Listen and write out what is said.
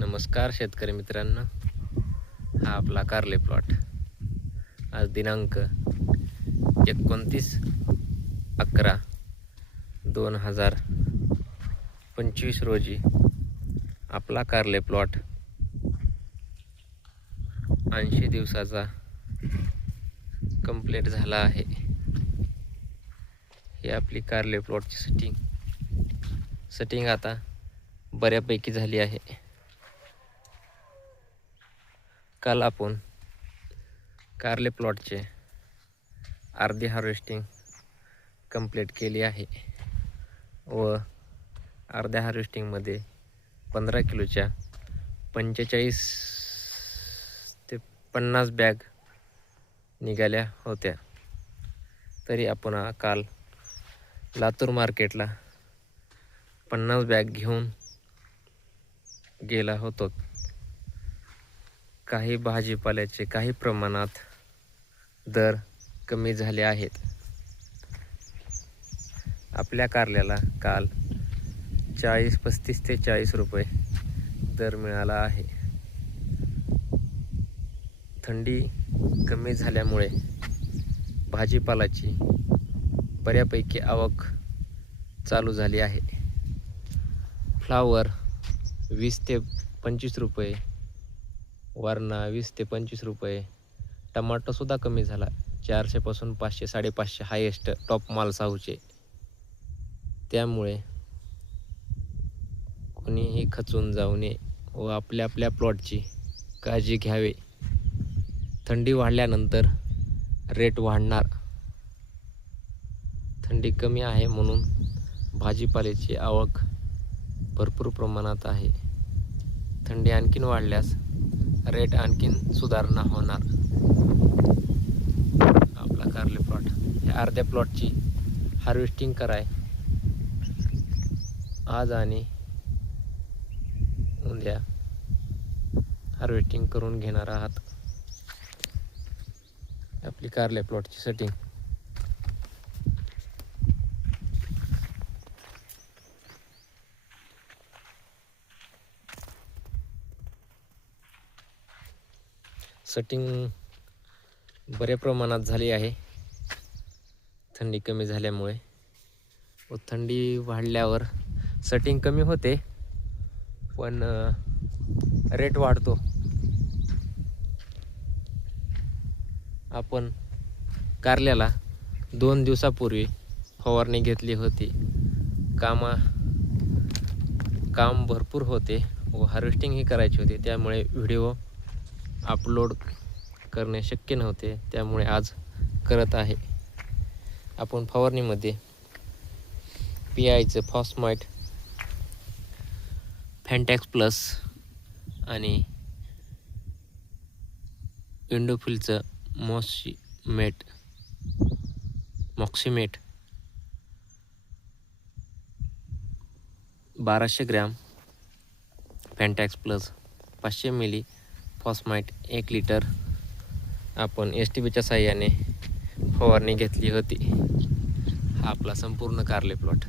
नमस्कार शेतकरी मित्रांनो. हा आपला कारले प्लॉट आज दिनांक एकोणतीस अकरा दोन हजार पंचवीस रोजी आपला कारले प्लॉट ऐंशी दिवसाचा कंप्लीट झाला आहे. ही आपली कारले प्लॉटची सेटिंग सेटिंग आता बऱ्यापैकी झाली आहे. काल आपण कारले प्लॉटचे अर्धी हार्वेस्टिंग कंप्लीट केली आहे व अर्ध्या हार्वेस्टिंगमध्ये पंधरा किलोच्या पंचेचाळीस ते पन्नास बॅग निघाल्या होत्या. तरी आपण काल लातूर मार्केटला पन्नास बॅग घेऊन गेला होतो. काही भाजीपाल्याचे काही प्रमाणात दर कमी झाले आहेत. आपल्या कारल्याला काल चाळीस पस्तीस ते चाळीस रुपये दर मिळाला आहे. थंडी कमी झाल्यामुळे भाजीपालाची बऱ्यापैकी आवक चालू झाली आहे. फ्लावर वीस ते पंचवीस रुपये वरणा वीस ते पंचवीस रुपये. टमाटोसुद्धा कमी झाला. चारशेपासून पाचशे साडेपाचशे हायेस्ट टॉप माल साहूचे. त्यामुळे कोणीही खचून जाऊ नये व आपल्या आपल्या प्लॉटची काळजी घ्यावे. थंडी वाढल्यानंतर रेट वाढणार. थंडी कमी आहे म्हणून भाजीपाल्याची आवक भरपूर प्रमाणात आहे. थंडी आणखीन वाढल्यास रेट आणखीन सुधारणा होणार. आपला कारले प्लॉट ह्या अर्ध्या प्लॉटची हार्वेस्टिंग कराय. आज आणि उद्या हार्वेस्टिंग करून घेणार आहात. आपली कारले प्लॉटची सेटिंग सेटिंग बऱ्या प्रमाणात झाली आहे. थंडी कमी झाल्यामुळे. व थंडी वाढल्यावर सेटिंग कमी होते. पण रेट वाढतो. आपण कारल्याला दोन दिवसापूर्वी फवारणी घेतली होती. कामा काम भरपूर होते व हार्वेस्टिंगही करायची होती. त्यामुळे व्हिडिओ अपलोड करणे शक्य नव्हते त्यामुळे आज करत आहे. आपण फवारणीमध्ये पी आयचं फॉस्माइट फॅन्टॅक्स प्लस आणि इंडोफिलचं मॉसिमेट मॉक्सिमेट बाराशे ग्रॅम फॅन्टॅक्स प्लस पाचशे मिली फॉस्माइट एक लिटर आपण एस टी बीच्या साह्याने फवारणी घेतली होती. हा आपला संपूर्ण कारले प्लॉट